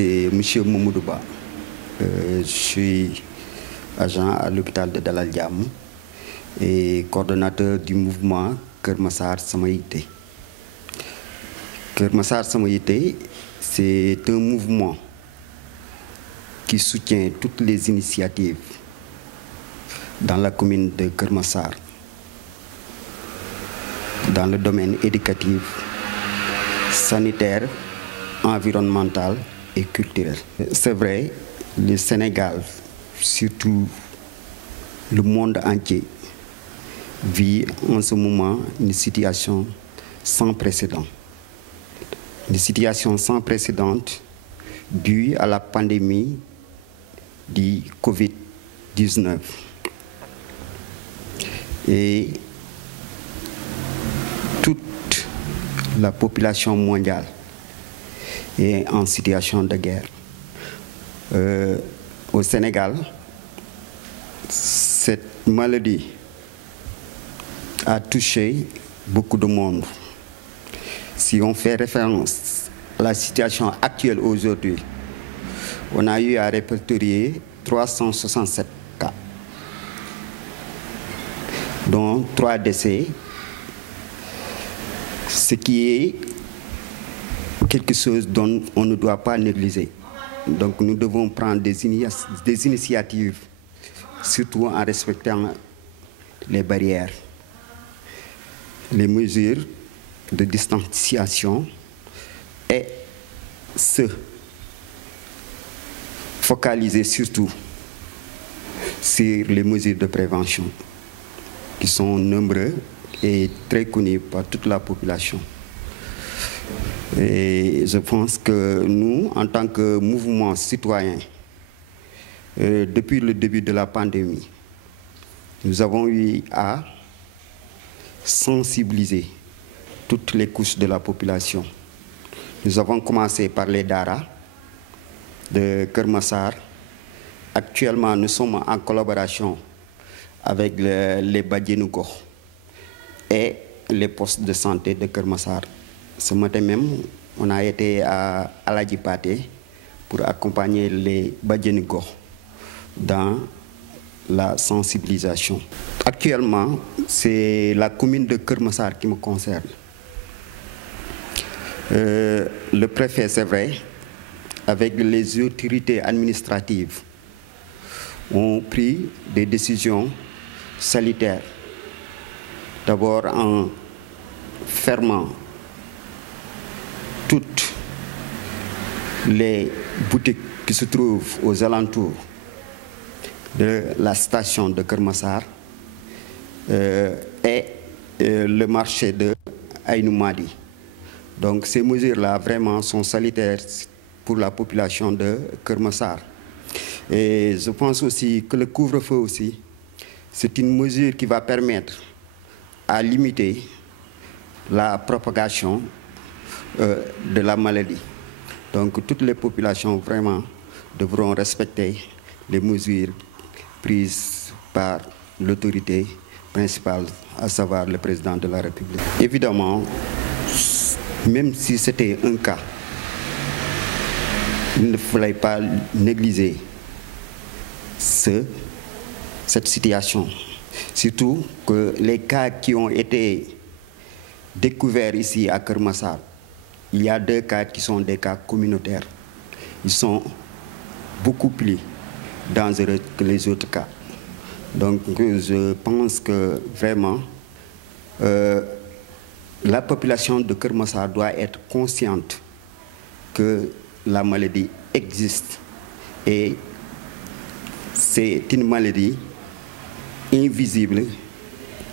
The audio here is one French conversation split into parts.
c'est M. Momodouba. Je suis agent à l'hôpital de Dalal Jamm et coordonnateur du mouvement Keur Massar Sama Yité. Keur Massar Sama Yité, c'est un mouvement qui soutient toutes les initiatives dans la commune de Keur Massar, dans le domaine éducatif, sanitaire, environnemental et culturel. C'est vrai, le Sénégal, surtout le monde entier, vit en ce moment une situation sans précédent. Une situation sans précédent due à la pandémie du Covid-19. Et toute la population mondiale est en situation de guerre. Au Sénégal, cette maladie a touché beaucoup de monde. Si on fait référence à la situation actuelle aujourd'hui, on a eu à répertorier 367 cas, dont 3 décès, ce qui est quelque chose dont on ne doit pas négliger. Donc nous devons prendre des initiatives, surtout en respectant les barrières, les mesures de distanciation et se focaliser surtout sur les mesures de prévention qui sont nombreuses et très connues par toute la population. Et je pense que nous, en tant que mouvement citoyen, depuis le début de la pandémie, nous avons eu à sensibiliser toutes les couches de la population. Nous avons commencé par les Dara de Keur Massar. Actuellement, nous sommes en collaboration avec les Badianou Gox et les postes de santé de Keur Massar. Ce matin même, on a été à Aladji Paté pour accompagner les Badianou Gox dans la sensibilisation. Actuellement, c'est la commune de Keur Massar qui me concerne. Le préfet, c'est vrai, avec les autorités administratives, ont pris des décisions sanitaires. D'abord en fermant toutes les boutiques qui se trouvent aux alentours de la station de Keur Massar et le marché de Aïnou Madi. Donc ces mesures-là vraiment sont salutaires pour la population de Keur Massar. Et je pense aussi que le couvre-feu aussi, c'est une mesure qui va permettre à limiter la propagation de la maladie. Donc toutes les populations vraiment devront respecter les mesures prises par l'autorité principale, à savoir le président de la République. Évidemment, même si c'était un cas, il ne fallait pas négliger cette situation. Surtout que les cas qui ont été découverts ici à Keur Massar, il y a 2 cas qui sont des cas communautaires. Ils sont beaucoup plus dangereux que les autres cas. Donc je pense que vraiment la population de Keur Massar doit être consciente que la maladie existe et c'est une maladie invisible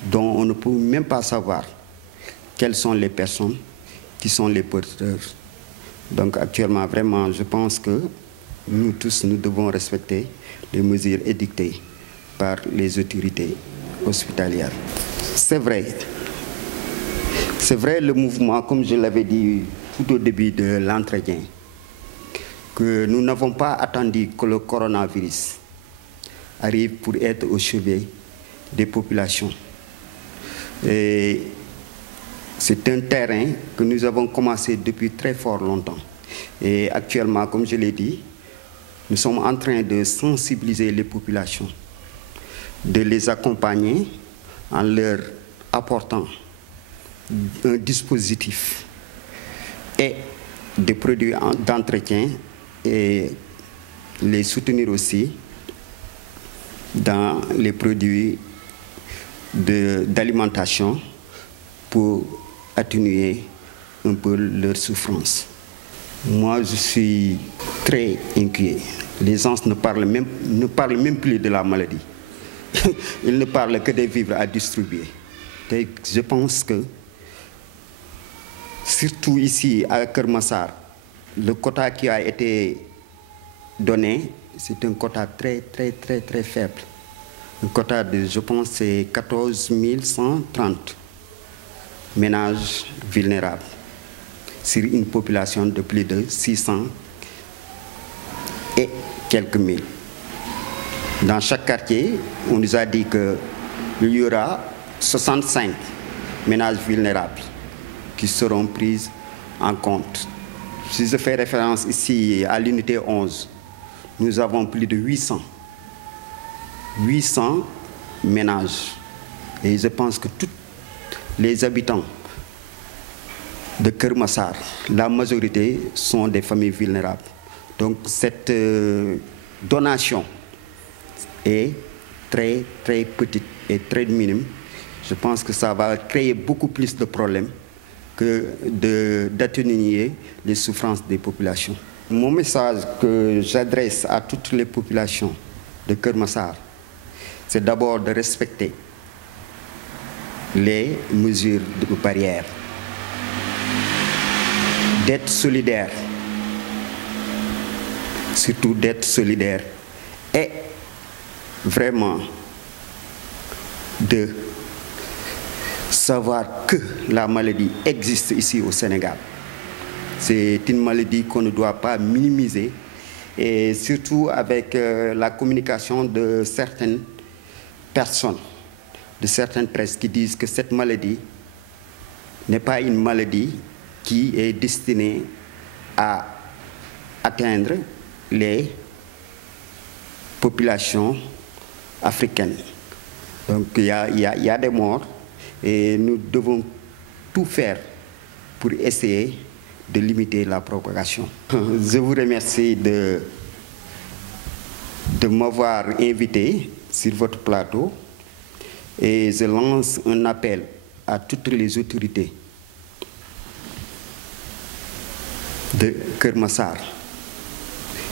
dont on ne peut même pas savoir quelles sont les personnes qui sont les porteurs. Donc actuellement, vraiment, je pense que nous tous, nous devons respecter les mesures édictées par les autorités hospitalières. C'est vrai, le mouvement, comme je l'avais dit tout au début de l'entretien, que nous n'avons pas attendu que le coronavirus arrive pour être au chevet des populations. Et c'est un terrain que nous avons commencé depuis très fort longtemps. Et actuellement, comme je l'ai dit, nous sommes en train de sensibiliser les populations, de les accompagner en leur apportant un dispositif et des produits d'entretien et les soutenir aussi dans les produits d'alimentation pour atténuer un peu leur souffrance. Moi, je suis très inquiet. Les gens ne parlent même plus de la maladie. Ils ne parlent que des vivres à distribuer. Et je pense que, surtout ici à Keur Massar, le quota qui a été donné, c'est un quota très faible. Un quota de, je pense, c'est 14 130 ménages vulnérables sur une population de plus de 600 et quelques mille. Dans chaque quartier, on nous a dit qu'il y aura 65 ménages vulnérables qui seront pris en compte. Si je fais référence ici à l'unité 11, nous avons plus de 800 ménages. Et je pense que tous les habitants de Keur Massar, la majorité sont des familles vulnérables. Donc cette donation est très petite et très minime. Je pense que ça va créer beaucoup plus de problèmes que d'atténuer les souffrances des populations. Mon message que j'adresse à toutes les populations de Keur Massar, c'est d'abord de respecter les mesures de barrière, d'être solidaire, surtout d'être solidaire, et vraiment de savoir que la maladie existe ici au Sénégal. C'est une maladie qu'on ne doit pas minimiser, et surtout avec la communication de certaines personnes, de certaines presses qui disent que cette maladie n'est pas une maladie qui est destinée à atteindre les populations africaines. Donc il y a des morts et nous devons tout faire pour essayer de limiter la propagation. Je vous remercie de m'avoir invité sur votre plateau et je lance un appel à toutes les autorités de Keur Massar,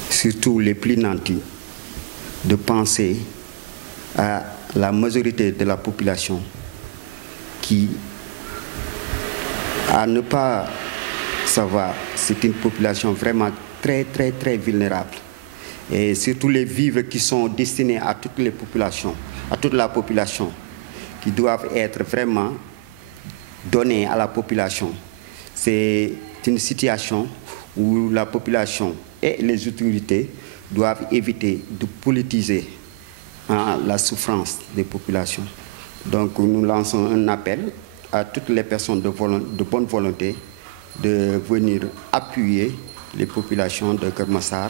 surtout les plus nantis, de penser à la majorité de la population qui, à ne pas savoir, c'est une population vraiment très vulnérable. Et surtout les vivres qui sont destinés à toutes les populations, à toute la population, qui doivent être vraiment donnés à la population. C'est une situation où la population et les autorités doivent éviter de politiser la souffrance des populations. Donc nous lançons un appel à toutes les personnes de bonne volonté de venir appuyer les populations de Keur Massar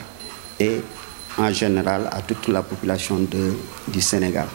et en général à toute la population du Sénégal.